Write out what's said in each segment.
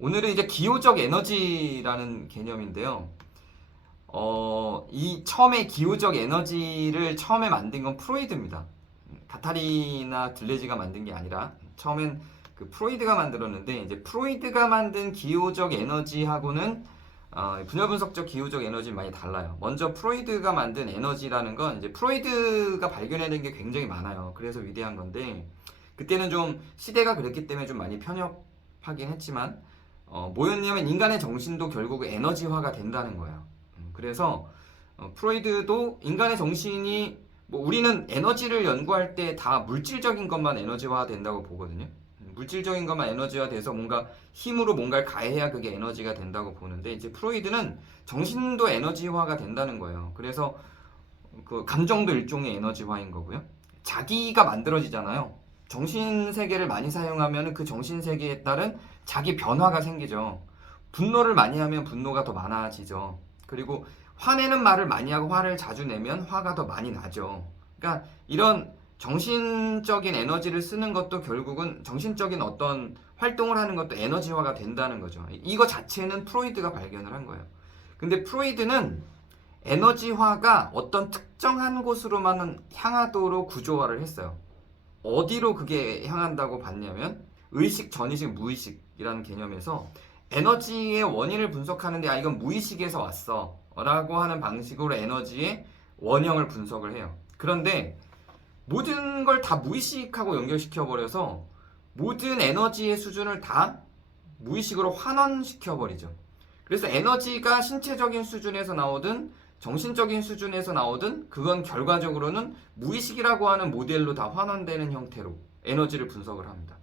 오늘은 이제 기호적 에너지라는 개념인데요. 이 처음에 기호적 에너지를 처음에 만든 건 프로이드입니다. 가타리나 둘레지가 만든 게 아니라 처음엔 그 프로이드가 만들었는데, 이제 프로이드가 만든 기호적 에너지하고는 분열 분석적 기호적 에너지는 많이 달라요. 먼저 프로이드가 만든 에너지라는 건 이제 프로이드가 발견해낸 게 굉장히 많아요. 그래서 위대한 건데, 그때는 좀 시대가 그랬기 때문에 좀 많이 편협하긴 했지만, 뭐였냐면 인간의 정신도 결국 에너지화가 된다는 거예요. 그래서 프로이드도 인간의 정신이, 뭐 우리는 에너지를 연구할 때 다 물질적인 것만 에너지화 된다고 보거든요. 물질적인 것만 에너지화 돼서 뭔가 힘으로 뭔가를 가해야 그게 에너지가 된다고 보는데, 이제 프로이드는 정신도 에너지화가 된다는 거예요. 그래서 그 감정도 일종의 에너지화인 거고요. 자기가 만들어지잖아요. 정신 세계를 많이 사용하면 그 정신 세계에 따른 자기 변화가 생기죠. 분노를 많이 하면 분노가 더 많아지죠. 그리고 화내는 말을 많이 하고 화를 자주 내면 화가 더 많이 나죠. 그러니까 이런 정신적인 에너지를 쓰는 것도 결국은 정신적인 어떤 활동을 하는 것도 에너지화가 된다는 거죠. 이거 자체는 프로이드가 발견을 한 거예요. 근데 프로이드는 에너지화가 어떤 특정한 곳으로만 향하도록 구조화를 했어요. 어디로 그게 향한다고 봤냐면 의식, 전의식, 무의식이라는 개념에서 에너지의 원인을 분석하는데, 이건 무의식에서 왔어 라고 하는 방식으로 에너지의 원형을 분석을 해요. 그런데 모든 걸 다 무의식하고 연결시켜 버려서 모든 에너지의 수준을 다 무의식으로 환원시켜 버리죠. 그래서 에너지가 신체적인 수준에서 나오든 정신적인 수준에서 나오든 그건 결과적으로는 무의식이라고 하는 모델로 다 환원되는 형태로 에너지를 분석을 합니다.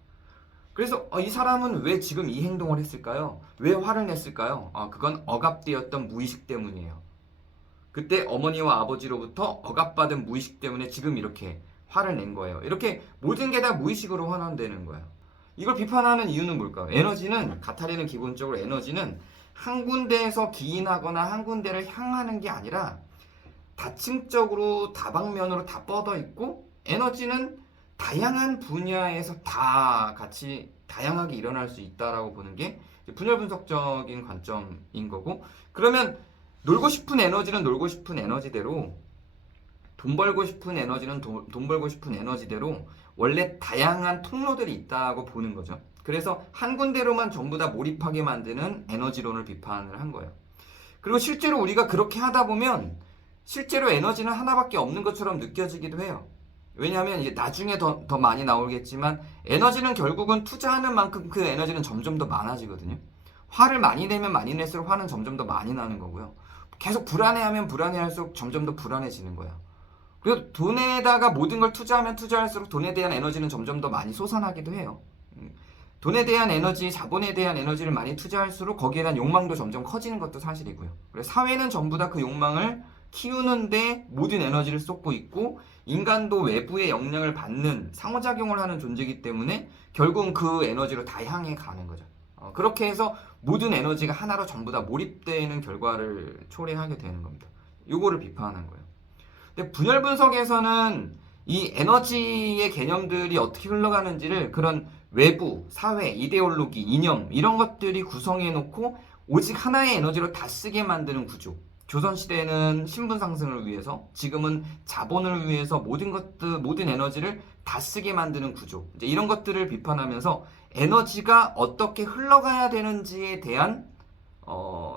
그래서 이 사람은 왜 지금 이 행동을 했을까요? 왜 화를 냈을까요? 그건 억압되었던 무의식 때문이에요. 그때 어머니와 아버지로부터 억압받은 무의식 때문에 지금 이렇게 화를 낸 거예요. 이렇게 모든 게 다 무의식으로 환원되는 거예요. 이걸 비판하는 이유는 뭘까요? 에너지는, 가타리는 기본적으로 에너지는 한 군데에서 기인하거나 한 군데를 향하는 게 아니라 다층적으로 다방면으로 다 뻗어 있고, 에너지는 다양한 분야에서 다 같이 다양하게 일어날 수 있다라고 보는 게 분열 분석적인 관점인 거고, 그러면 놀고 싶은 에너지는 놀고 싶은 에너지대로, 돈 벌고 싶은 에너지는 돈 벌고 싶은 에너지대로 원래 다양한 통로들이 있다고 보는 거죠. 그래서 한 군데로만 전부 다 몰입하게 만드는 에너지론을 비판을 한 거예요. 그리고 실제로 우리가 그렇게 하다 보면 실제로 에너지는 하나밖에 없는 것처럼 느껴지기도 해요. 왜냐하면 이제 나중에 더 많이 나오겠지만, 에너지는 결국은 투자하는 만큼 그 에너지는 점점 더 많아지거든요. 화를 많이 내면 많이 낼수록 화는 점점 더 많이 나는 거고요. 계속 불안해하면 불안해할수록 점점 더 불안해지는 거예요. 그리고 돈에다가 모든 걸 투자하면 투자할수록 돈에 대한 에너지는 점점 더 많이 솟아나기도 해요. 돈에 대한 에너지, 자본에 대한 에너지를 많이 투자할수록 거기에 대한 욕망도 점점 커지는 것도 사실이고요. 그래서 사회는 전부 다 그 욕망을 키우는데 모든 에너지를 쏟고 있고, 인간도 외부의 영향을 받는 상호작용을 하는 존재이기 때문에 결국은 그 에너지로 다 향해 가는 거죠. 그렇게 해서 모든 에너지가 하나로 전부 다 몰입되는 결과를 초래하게 되는 겁니다. 요거를 비판한 거예요. 근데 분열 분석에서는 이 에너지의 개념들이 어떻게 흘러가는지를 그런 외부, 사회, 이데올로기, 이념 이런 것들이 구성해 놓고 오직 하나의 에너지로 다 쓰게 만드는 구조. 조선시대는 신분 상승을 위해서, 지금은 자본을 위해서 모든 에너지를 다 쓰게 만드는 구조. 이제 이런 것들을 비판하면서 에너지가 어떻게 흘러가야 되는지에 대한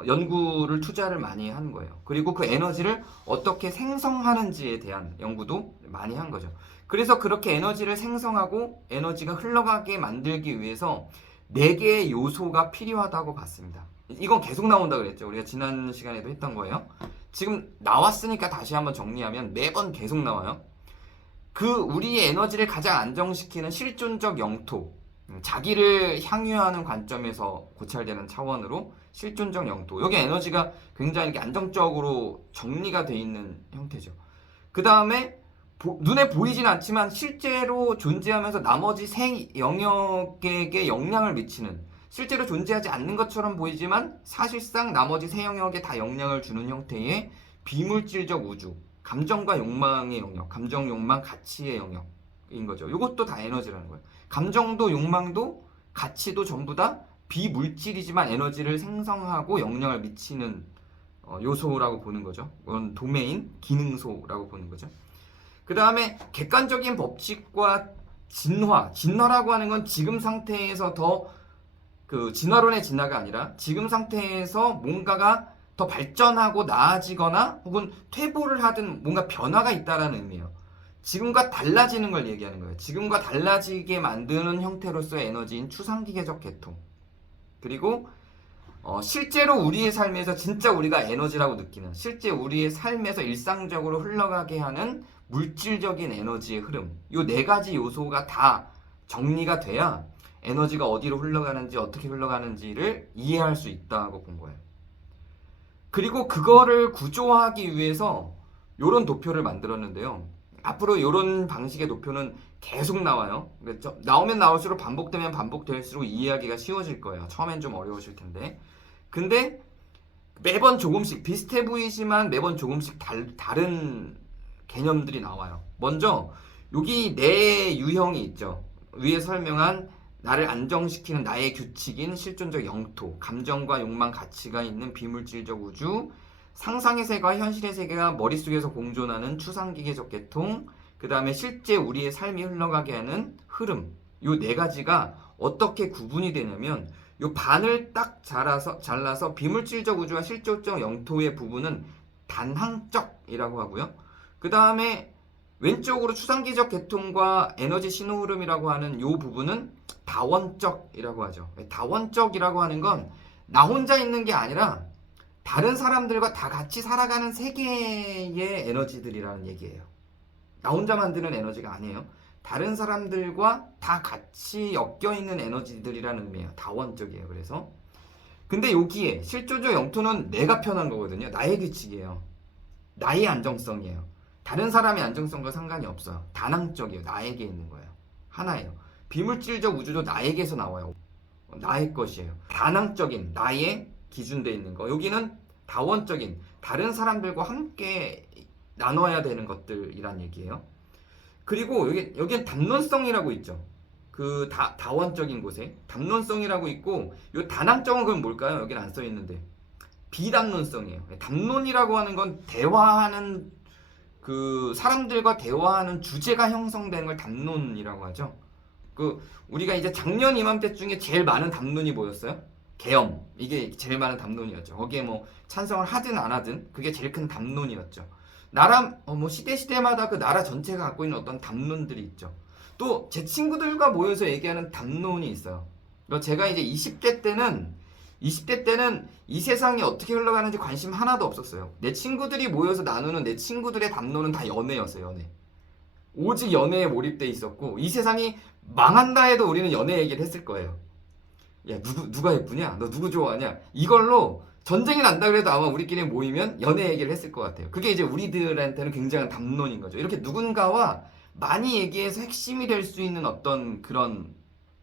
연구를 투자를 많이 한 거예요. 그리고 그 에너지를 어떻게 생성하는지에 대한 연구도 많이 한 거죠. 그래서 그렇게 에너지를 생성하고 에너지가 흘러가게 만들기 위해서 4개의 요소가 필요하다고 봤습니다. 이건 계속 나온다 그랬죠. 우리가 지난 시간에도 했던 거예요. 지금 나왔으니까 다시 한번 정리하면 매번 계속 나와요. 그 우리의 에너지를 가장 안정시키는 실존적 영토, 자기를 향유하는 관점에서 고찰되는 차원으로 실존적 영토, 여기 에너지가 굉장히 이렇게 안정적으로 정리가 돼 있는 형태죠. 그 다음에 눈에 보이진 않지만 실제로 존재하면서 나머지 세 영역에게 영향을 미치는, 실제로 존재하지 않는 것처럼 보이지만 사실상 나머지 세 영역에 다 영향을 주는 형태의 비물질적 우주, 감정과 욕망의 영역, 감정, 욕망, 가치의 영역인 거죠. 이것도 다 에너지라는 거예요. 감정도 욕망도 가치도 전부 다 비물질이지만 에너지를 생성하고 영향을 미치는 요소라고 보는 거죠. 그건 도메인, 기능소라고 보는 거죠. 그 다음에 객관적인 법칙과 진화라고 하는 건 지금 상태에서 더 그 진화론의 진화가 아니라 지금 상태에서 뭔가가 더 발전하고 나아지거나 혹은 퇴보를 하든 뭔가 변화가 있다라는 의미예요. 지금과 달라지는 걸 얘기하는 거예요. 지금과 달라지게 만드는 형태로서의 에너지인 추상기계적 계통. 그리고 실제로 우리의 삶에서 진짜 우리가 에너지라고 느끼는, 실제 우리의 삶에서 일상적으로 흘러가게 하는 물질적인 에너지의 흐름. 이 네 가지 요소가 다 정리가 돼야 에너지가 어디로 흘러가는지 어떻게 흘러가는지를 이해할 수 있다고 본 거예요. 그리고 그거를 구조화하기 위해서 이런 도표를 만들었는데요. 앞으로 이런 방식의 도표는 계속 나와요. 나오면 나올수록 반복되면 반복될수록 이해하기가 쉬워질 거예요. 처음엔 좀 어려우실 텐데. 근데 매번 조금씩 비슷해 보이지만 매번 조금씩 다른 개념들이 나와요. 먼저 여기 네 유형이 있죠. 위에 설명한 나를 안정시키는 나의 규칙인 실존적 영토, 감정과 욕망, 가치가 있는 비물질적 우주, 상상의 세계와 현실의 세계가 머릿속에서 공존하는 추상기계적 계통, 그 다음에 실제 우리의 삶이 흘러가게 하는 흐름. 요 네 가지가 어떻게 구분이 되냐면 요 반을 딱 잘라서 비물질적 우주와 실존적 영토의 부분은 단항적이라고 하고요. 그 다음에 왼쪽으로 추상기적 계통과 에너지 신호 흐름이라고 하는 요 부분은 다원적이라고 하죠. 다원적이라고 하는 건 나 혼자 있는 게 아니라 다른 사람들과 다 같이 살아가는 세계의 에너지들이라는 얘기예요. 나 혼자 만드는 에너지가 아니에요. 다른 사람들과 다 같이 엮여있는 에너지들이라는 의미예요. 다원적이에요. 그래서 근데 여기에 실존적 영토는 내가 편한 거거든요. 나의 규칙이에요. 나의 안정성이에요. 다른 사람의 안정성과 상관이 없어요. 다낭적이에요. 나에게 있는 거예요. 하나예요. 비물질적 우주도 나에게서 나와요. 나의 것이에요. 다낭적인 나의 기준되어 있는 거. 여기는 다원적인 다른 사람들과 함께 나눠야 되는 것들이란 얘기예요. 그리고 여기는 담론성이라고 있죠. 그 다원적인 곳에 담론성이라고 있고 요 다낭적은 그럼 뭘까요? 여기는 안 써 있는데 비담론성이에요. 담론이라고 하는 건 대화하는 그 사람들과 대화하는 주제가 형성되는 걸 담론이라고 하죠. 그 우리가 이제 작년 이맘때 중에 제일 많은 담론이 뭐였어요? 계엄. 이게 제일 많은 담론이었죠. 거기에 뭐 찬성을 하든 안 하든 그게 제일 큰 담론이었죠. 나라 뭐 시대마다 그 나라 전체가 갖고 있는 어떤 담론들이 있죠. 또 제 친구들과 모여서 얘기하는 담론이 있어요. 제가 이제 20대 때는 이 세상이 어떻게 흘러가는지 관심 하나도 없었어요. 내 친구들이 모여서 나누는 내 친구들의 담론은 다 연애였어요. 연애. 오직 연애에 몰입돼 있었고 이 세상이 망한다 해도 우리는 연애 얘기를 했을 거예요. 야 누가 예쁘냐? 너 누구 좋아하냐? 이걸로 전쟁이 난다 그래도 아마 우리끼리 모이면 연애 얘기를 했을 것 같아요. 그게 이제 우리들한테는 굉장한 담론인 거죠. 이렇게 누군가와 많이 얘기해서 핵심이 될 수 있는 어떤 그런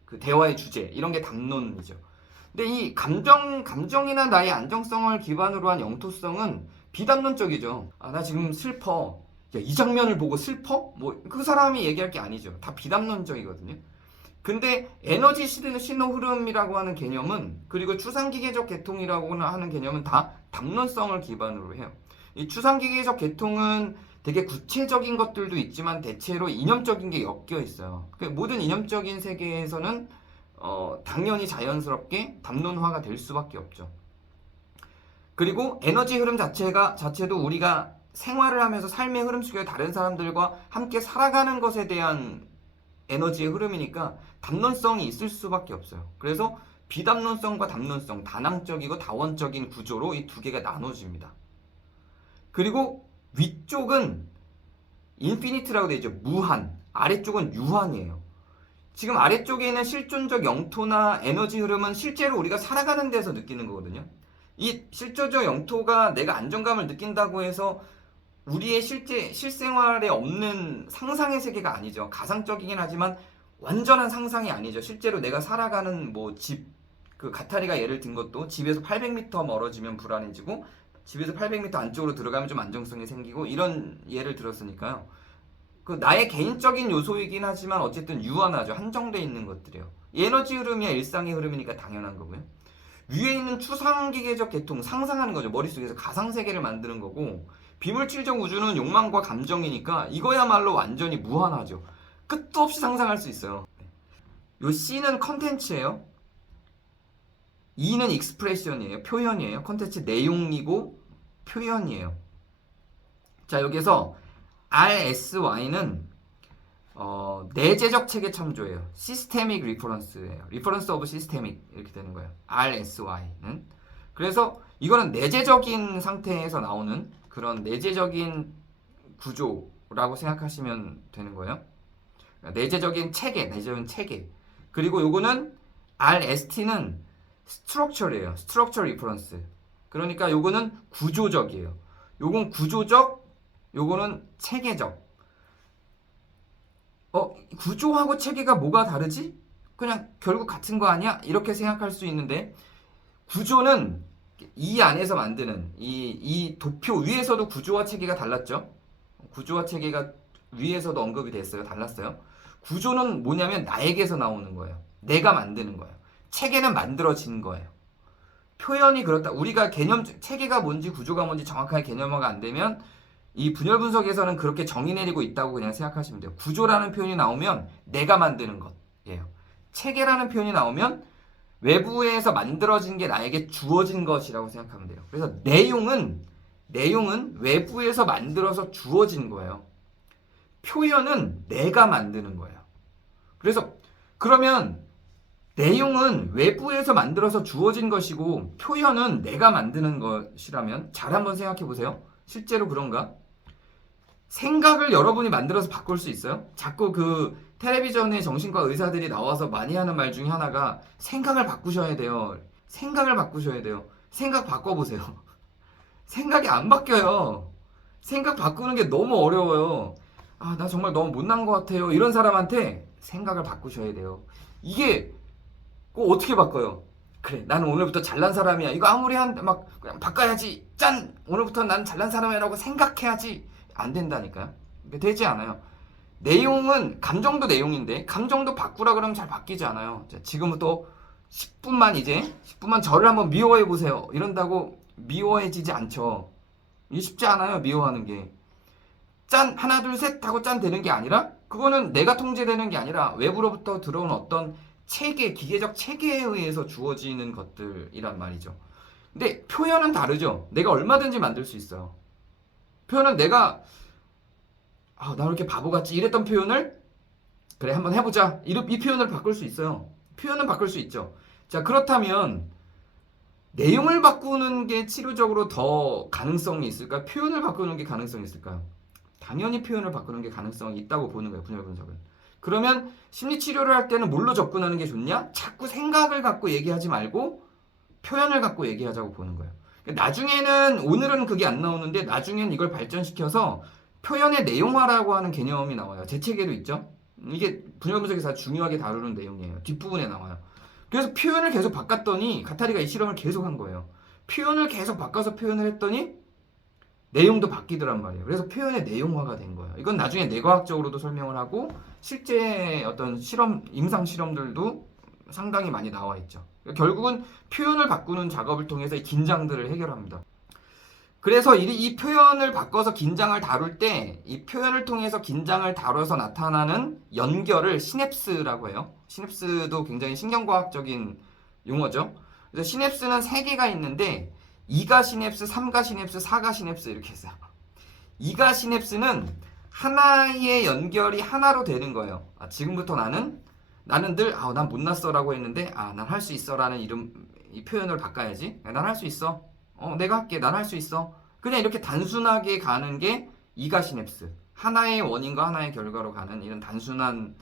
그 대화의 주제 이런 게 담론이죠. 근데 이 감정이나 나의 안정성을 기반으로 한 영토성은 비담론적이죠. 아, 나 지금 슬퍼. 야, 이 장면을 보고 슬퍼? 뭐 그 사람이 얘기할 게 아니죠. 다 비담론적이거든요. 근데 에너지 신호 흐름이라고 하는 개념은 그리고 추상기계적 계통이라고 하는 개념은 다 담론성을 기반으로 해요. 이 추상기계적 계통은 되게 구체적인 것들도 있지만 대체로 이념적인 게 엮여 있어요. 모든 이념적인 세계에서는 당연히 자연스럽게 담론화가 될 수밖에 없죠. 그리고 에너지 흐름 자체도 우리가 생활을 하면서 삶의 흐름 속에 다른 사람들과 함께 살아가는 것에 대한 에너지의 흐름이니까 담론성이 있을 수밖에 없어요. 그래서 비담론성과 담론성, 다낭적이고 다원적인 구조로 이 두 개가 나눠집니다. 그리고 위쪽은 인피니트라고 되어 있죠. 무한. 아래쪽은 유한이에요. 지금 아래쪽에 있는 실존적 영토나 에너지 흐름은 실제로 우리가 살아가는 데서 느끼는 거거든요. 이 실존적 영토가 내가 안정감을 느낀다고 해서 우리의 실생활에 없는 상상의 세계가 아니죠. 가상적이긴 하지만 완전한 상상이 아니죠. 실제로 내가 살아가는 뭐 그 가타리가 예를 든 것도 집에서 800m 멀어지면 불안해지고 집에서 800m 안쪽으로 들어가면 좀 안정성이 생기고 이런 예를 들었으니까요. 그 나의 개인적인 요소이긴 하지만 어쨌든 유한하죠. 한정돼 있는 것들이에요. 에너지 흐름이야 일상의 흐름이니까 당연한 거고요. 위에 있는 추상기계적 계통, 상상하는 거죠. 머릿속에서 가상세계를 만드는 거고, 비물질적 우주는 욕망과 감정이니까 이거야말로 완전히 무한하죠. 끝도 없이 상상할 수 있어요. 요 C는 컨텐츠예요. E는 익스프레션이에요. 표현이에요. 컨텐츠 내용이고 표현이에요. 자, 여기서 RSY는 내재적 체계 참조예요. 시스테믹 리퍼런스예요. 리퍼런스 오브 시스테믹 이렇게 되는 거예요. RSY는. 그래서 이거는 내재적인 상태에서 나오는 그런 내재적인 구조라고 생각하시면 되는 거예요. 내재적인 체계, 내재적인 체계. 그리고 요거는 RST는 스트럭처래요. 스트럭처 리퍼런스. 그러니까 요거는 구조적이에요. 요건 구조적, 요거는 체계적. 구조하고 체계가 뭐가 다르지? 그냥 결국 같은 거 아니야? 이렇게 생각할 수 있는데 구조는 이 안에서 만드는 이 도표 위에서도 구조와 체계가 달랐죠? 구조와 체계가 위에서도 언급이 됐어요. 달랐어요. 구조는 뭐냐면 나에게서 나오는 거예요. 내가 만드는 거예요. 체계는 만들어진 거예요. 표현이 그렇다. 우리가 개념, 체계가 뭔지 구조가 뭔지 정확하게 개념화가 안 되면 이 분열 분석에서는 그렇게 정의 내리고 있다고 그냥 생각하시면 돼요. 구조라는 표현이 나오면 내가 만드는 것이에요. 체계라는 표현이 나오면 외부에서 만들어진 게 나에게 주어진 것이라고 생각하면 돼요. 그래서 내용은 외부에서 만들어서 주어진 거예요. 표현은 내가 만드는 거예요. 그래서 그러면 내용은 외부에서 만들어서 주어진 것이고 표현은 내가 만드는 것이라면 잘 한번 생각해 보세요. 실제로 그런가? 생각을 여러분이 만들어서 바꿀 수 있어요? 자꾸 그 텔레비전에 정신과 의사들이 나와서 많이 하는 말 중에 하나가 생각을 바꾸셔야 돼요. 생각을 바꾸셔야 돼요. 생각 바꿔보세요. 생각이 안 바뀌어요. 생각 바꾸는 게 너무 어려워요. 아, 나 정말 너무 못난 것 같아요. 이런 사람한테 생각을 바꾸셔야 돼요. 이게 꼭 어떻게 바꿔요? 그래, 나는 오늘부터 잘난 사람이야. 이거 아무리 막 그냥 바꿔야지. 짠! 오늘부터 난 잘난 사람이라고 생각해야지. 안 된다니까요. 되지 않아요. 내용은 감정도 내용인데 감정도 바꾸라 그러면 잘 바뀌지 않아요. 자, 지금부터 10분만 저를 한번 미워해 보세요. 이런다고 미워해지지 않죠. 이게 쉽지 않아요. 미워하는 게. 짠! 하나 둘 셋 하고 짠 되는 게 아니라 그거는 내가 통제되는 게 아니라 외부로부터 들어온 어떤 체계, 기계적 체계에 의해서 주어지는 것들이란 말이죠. 근데 표현은 다르죠. 내가 얼마든지 만들 수 있어요. 표현은 내가 나 왜 이렇게 바보같지 이랬던 표현을 그래 한번 해보자 이 표현을 바꿀 수 있어요. 표현은 바꿀 수 있죠. 자, 그렇다면 내용을 바꾸는 게 치료적으로 더 가능성이 있을까? 표현을 바꾸는 게 가능성이 있을까요? 당연히 표현을 바꾸는 게 가능성이 있다고 보는 거예요. 분열 분석은. 그러면 심리치료를 할 때는 뭘로 접근하는 게 좋냐? 자꾸 생각을 갖고 얘기하지 말고 표현을 갖고 얘기하자고 보는 거예요. 나중에는 오늘은 그게 안 나오는데 나중에는 이걸 발전시켜서 표현의 내용화라고 하는 개념이 나와요. 제 책에도 있죠. 이게 분열 분석에서 중요하게 다루는 내용이에요. 뒷부분에 나와요. 그래서 표현을 계속 바꿨더니 가타리가 이 실험을 계속 한 거예요. 표현을 계속 바꿔서 표현을 했더니 내용도 바뀌더란 말이에요. 그래서 표현의 내용화가 된 거예요. 이건 나중에 뇌과학적으로도 설명을 하고 실제 어떤 실험, 임상 실험들도 상당히 많이 나와 있죠. 결국은 표현을 바꾸는 작업을 통해서 이 긴장들을 해결합니다. 그래서 이 표현을 바꿔서 긴장을 다룰 때 이 표현을 통해서 긴장을 다뤄서 나타나는 연결을 시냅스라고 해요. 시냅스도 굉장히 신경과학적인 용어죠. 그래서 시냅스는 3개가 있는데 2가 시냅스, 3가 시냅스, 4가 시냅스 이렇게 했어요. 2가 시냅스는 하나의 연결이 하나로 되는 거예요. 지금부터 나는 늘 난 못났어 라고 했는데 난 할 수 있어 라는 이 표현을 바꿔야지. 난 할 수 있어. 내가 할게. 난 할 수 있어. 그냥 이렇게 단순하게 가는 게 2가 시냅스. 하나의 원인과 하나의 결과로 가는 이런 단순한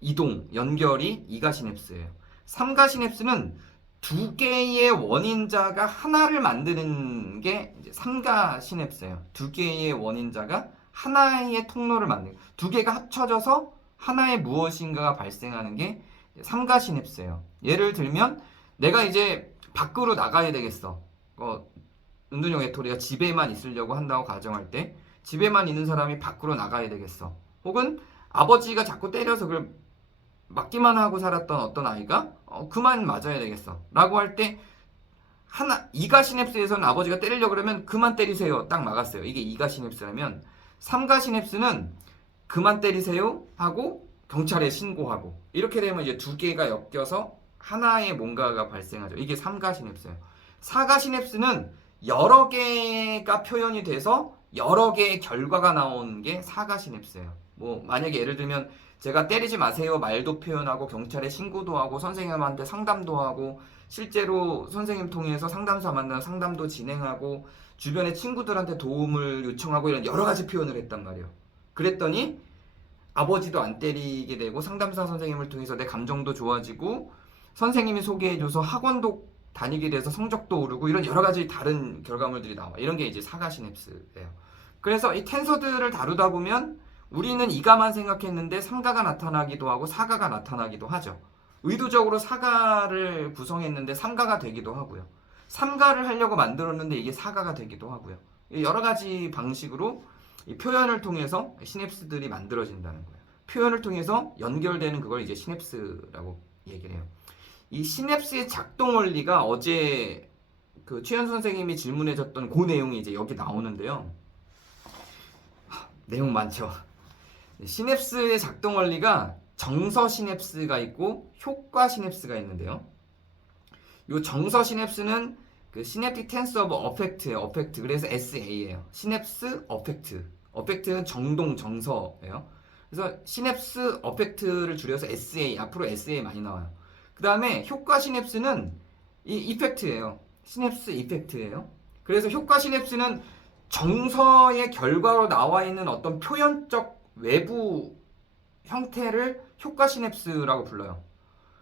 이동, 연결이 2가 시냅스예요. 3가 시냅스는 2개의 원인자가 하나를 만드는 게 이제 3가 시냅스예요. 2개의 원인자가 하나의 통로를 만드는 2개가 합쳐져서 하나의 무엇인가가 발생하는 게 3가 시냅스예요. 예를 들면 내가 이제 밖으로 나가야 되겠어. 은둔형 외톨이가 집에만 있으려고 한다고 가정할 때 집에만 있는 사람이 밖으로 나가야 되겠어. 혹은 아버지가 자꾸 때려서 그걸 맞기만 하고 살았던 어떤 아이가 그만 맞아야 되겠어 라고 할 때 이가 시냅스에서는 아버지가 때리려고 그러면 그만 때리세요 딱 막았어요. 이게 이가 시냅스라면, 삼가 시냅스는 그만 때리세요 하고 경찰에 신고하고, 이렇게 되면 이제 두 개가 엮여서 하나의 뭔가가 발생하죠. 이게 삼가 시냅스예요. 사가 시냅스는 여러 개가 표현이 돼서 여러 개의 결과가 나오는 게 사가 시냅스예요. 뭐 만약에 예를 들면 제가 때리지 마세요 말도 표현하고 경찰에 신고도 하고 선생님한테 상담도 하고 실제로 선생님 통해서 상담사 만나서 상담도 진행하고 주변의 친구들한테 도움을 요청하고 이런 여러 가지 표현을 했단 말이에요. 그랬더니 아버지도 안 때리게 되고 상담사 선생님을 통해서 내 감정도 좋아지고 선생님이 소개해줘서 학원도 다니게 돼서 성적도 오르고 이런 여러 가지 다른 결과물들이 나와. 이런 게 이제 사가 시냅스예요. 그래서 이 텐서들을 다루다 보면 우리는 이가만 생각했는데 삼가가 나타나기도 하고 사가가 나타나기도 하죠. 의도적으로 사가를 구성했는데 삼가가 되기도 하고요. 삼가를 하려고 만들었는데 이게 사가가 되기도 하고요. 여러 가지 방식으로 이 표현을 통해서 시냅스들이 만들어진다는 거예요. 표현을 통해서 연결되는 그걸 이제 시냅스라고 얘기를 해요. 이 시냅스의 작동 원리가 어제 그 최현 선생님이 질문해줬던 그 내용이 이제 여기 나오는데요. 내용 많죠. 시냅스의 작동 원리가 정서 시냅스가 있고 효과 시냅스가 있는데요. 이 정서 시냅스는 그 시냅틱 텐스 오브 어펙트예요. 어펙트. 그래서 SA예요. 시냅스 어펙트. 어펙트는 정동 정서예요. 그래서 시냅스 어펙트를 줄여서 SA. 앞으로 SA 많이 나와요. 그 다음에 효과 시냅스는 이 이펙트예요. 시냅스 이펙트예요. 그래서 효과 시냅스는 정서의 결과로 나와 있는 어떤 표현적 외부 형태를 효과 시냅스라고 불러요.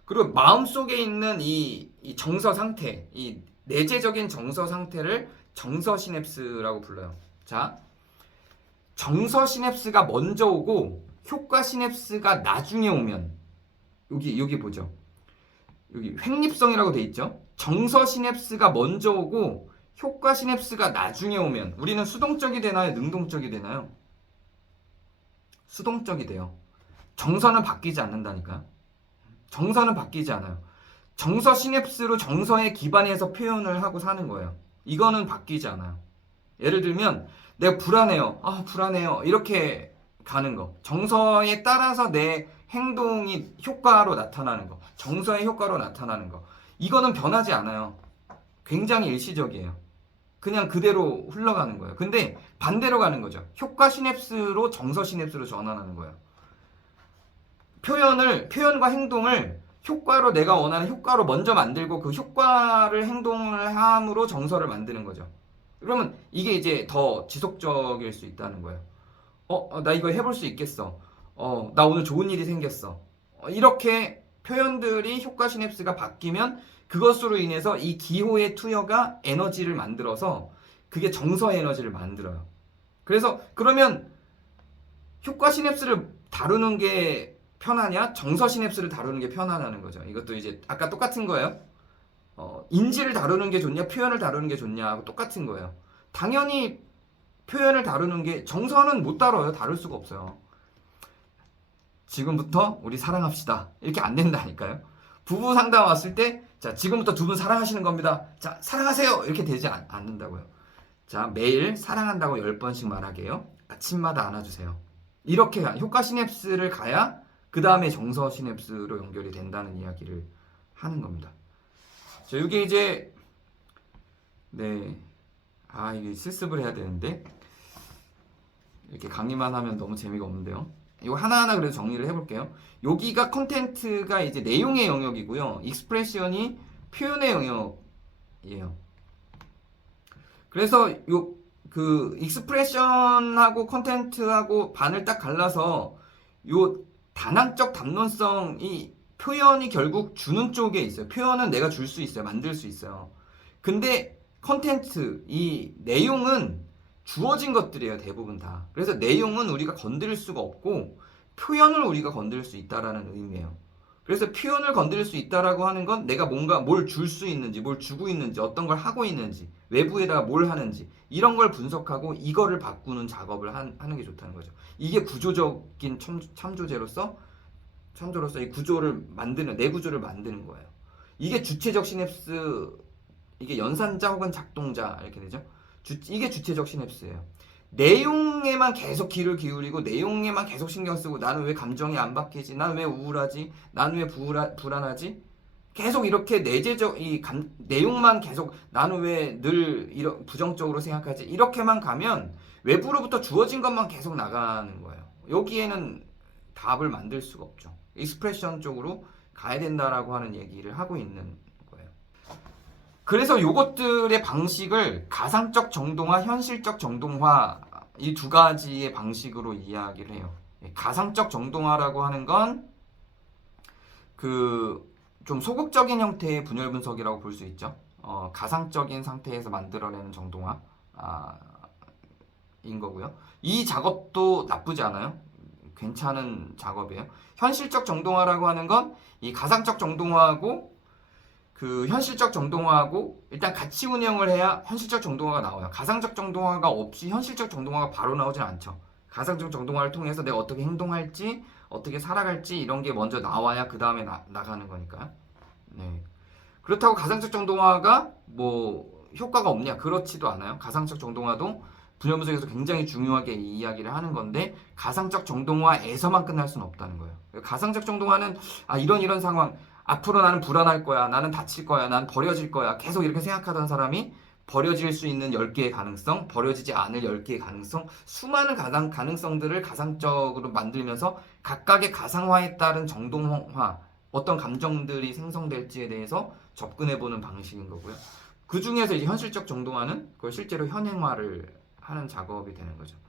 그리고 마음속에 있는 이 정서 상태, 이 내재적인 정서 상태를 정서 시냅스라고 불러요. 자, 정서 시냅스가 먼저 오고 효과 시냅스가 나중에 오면 여기 보죠. 여기 횡립성이라고 돼 있죠. 정서 시냅스가 먼저 오고 효과 시냅스가 나중에 오면 우리는 수동적이 되나요? 능동적이 되나요? 수동적이 돼요. 정서는 바뀌지 않는다니까요. 정서는 바뀌지 않아요. 정서 시냅스로 정서에 기반해서 표현을 하고 사는 거예요. 이거는 바뀌지 않아요. 예를 들면 내가 불안해요. 불안해요. 이렇게 가는 거. 정서에 따라서 내 행동이 효과로 나타나는 거. 정서의 효과로 나타나는 거. 이거는 변하지 않아요. 굉장히 일시적이에요. 그냥 그대로 흘러가는 거예요. 근데 반대로 가는 거죠. 효과 시냅스로 정서 시냅스로 전환하는 거예요. 표현과 행동을 효과로 내가 원하는 효과로 먼저 만들고 그 효과를 행동을 함으로 정서를 만드는 거죠. 그러면 이게 이제 더 지속적일 수 있다는 거예요. 나 이거 해볼 수 있겠어. 나 오늘 좋은 일이 생겼어. 이렇게 표현들이 효과 시냅스가 바뀌면 그것으로 인해서 이 기호의 투여가 에너지를 만들어서 그게 정서 에너지를 만들어요. 그래서 그러면 효과 시냅스를 다루는 게 편하냐? 정서 시냅스를 다루는 게 편하다는 거죠. 이것도 이제 아까 똑같은 거예요. 인지를 다루는 게 좋냐? 표현을 다루는 게 좋냐? 하고 똑같은 거예요. 당연히 표현을 다루는 게 정서는 못 다뤄요. 다룰 수가 없어요. 지금부터 우리 사랑합시다. 이렇게 안 된다니까요. 부부 상담 왔을 때 자, 지금부터 두 분 사랑하시는 겁니다. 자, 사랑하세요. 이렇게 되지 않는다고요. 자, 매일 사랑한다고 10번씩 말하게요. 아침마다 안아주세요. 이렇게 효과 시냅스를 가야 그 다음에 정서 시냅스로 연결이 된다는 이야기를 하는 겁니다. 자, 이게 이제 이게 실습을 해야 되는데 이렇게 강의만 하면 너무 재미가 없는데요. 이거 하나하나 그래도 정리를 해볼게요. 여기가 컨텐츠가 이제 내용의 영역이고요. 익스프레션이 표현의 영역이에요. 그래서 그 익스프레션하고 컨텐츠하고 반을 딱 갈라서 요 단학적 담론성이 표현이 결국 주는 쪽에 있어요. 표현은 내가 줄 수 있어요. 만들 수 있어요. 근데 컨텐츠, 이 내용은 주어진 것들이에요. 대부분 다. 그래서 내용은 우리가 건드릴 수가 없고 표현을 우리가 건드릴 수 있다라는 의미예요. 그래서 표현을 건드릴 수 있다라고 하는 건 내가 뭔가 뭘 줄 수 있는지, 뭘 주고 있는지, 어떤 걸 하고 있는지, 외부에다가 뭘 하는지 이런 걸 분석하고 이거를 바꾸는 작업을 하는 게 좋다는 거죠. 이게 구조적인 참조로서 이 구조를 만드는 내 구조를 만드는 거예요. 이게 주체적 시냅스, 이게 연산자 혹은 작동자 이렇게 되죠. 이게 주체적 시냅스예요. 내용에만 계속 귀를 기울이고 내용에만 계속 신경 쓰고 나는 왜 감정이 안 바뀌지? 나는 왜 우울하지? 나는 왜 불안하지? 계속 이렇게 내재적 내용만 계속 나는 왜 늘 이런 부정적으로 생각하지? 이렇게만 가면 외부로부터 주어진 것만 계속 나가는 거예요. 여기에는 답을 만들 수가 없죠. 익스프레션 쪽으로 가야 된다라고 하는 얘기를 하고 있는 거예요. 그래서 요것들의 방식을 가상적 정동화, 현실적 정동화 이 두 가지의 방식으로 이야기를 해요. 가상적 정동화라고 하는 건 그 좀 소극적인 형태의 분열 분석이라고 볼 수 있죠. 가상적인 상태에서 만들어내는 정동화 인 거고요. 이 작업도 나쁘지 않아요. 괜찮은 작업이에요. 현실적 정동화라고 하는 건 이 가상적 정동화하고 그 현실적 정동화하고 일단 같이 운영을 해야 현실적 정동화가 나와요. 가상적 정동화가 없이 현실적 정동화가 바로 나오진 않죠. 가상적 정동화를 통해서 내가 어떻게 행동할지, 어떻게 살아갈지 이런 게 먼저 나와야 그 다음에 나가는 거니까요. 네. 그렇다고 가상적 정동화가 뭐 효과가 없냐? 그렇지도 않아요. 가상적 정동화도 분열 분석에서 굉장히 중요하게 이 이야기를 하는 건데 가상적 정동화에서만 끝날 수는 없다는 거예요. 가상적 정동화는 이런 상황 앞으로 나는 불안할 거야. 나는 다칠 거야. 난 버려질 거야. 계속 이렇게 생각하던 사람이 버려질 수 있는 10개의 가능성, 버려지지 않을 10개의 가능성, 수많은 가능성들을 가상적으로 만들면서 각각의 가상화에 따른 정동화, 어떤 감정들이 생성될지에 대해서 접근해보는 방식인 거고요. 그 중에서 이제 현실적 정동화는 그걸 실제로 현행화를 하는 작업이 되는 거죠.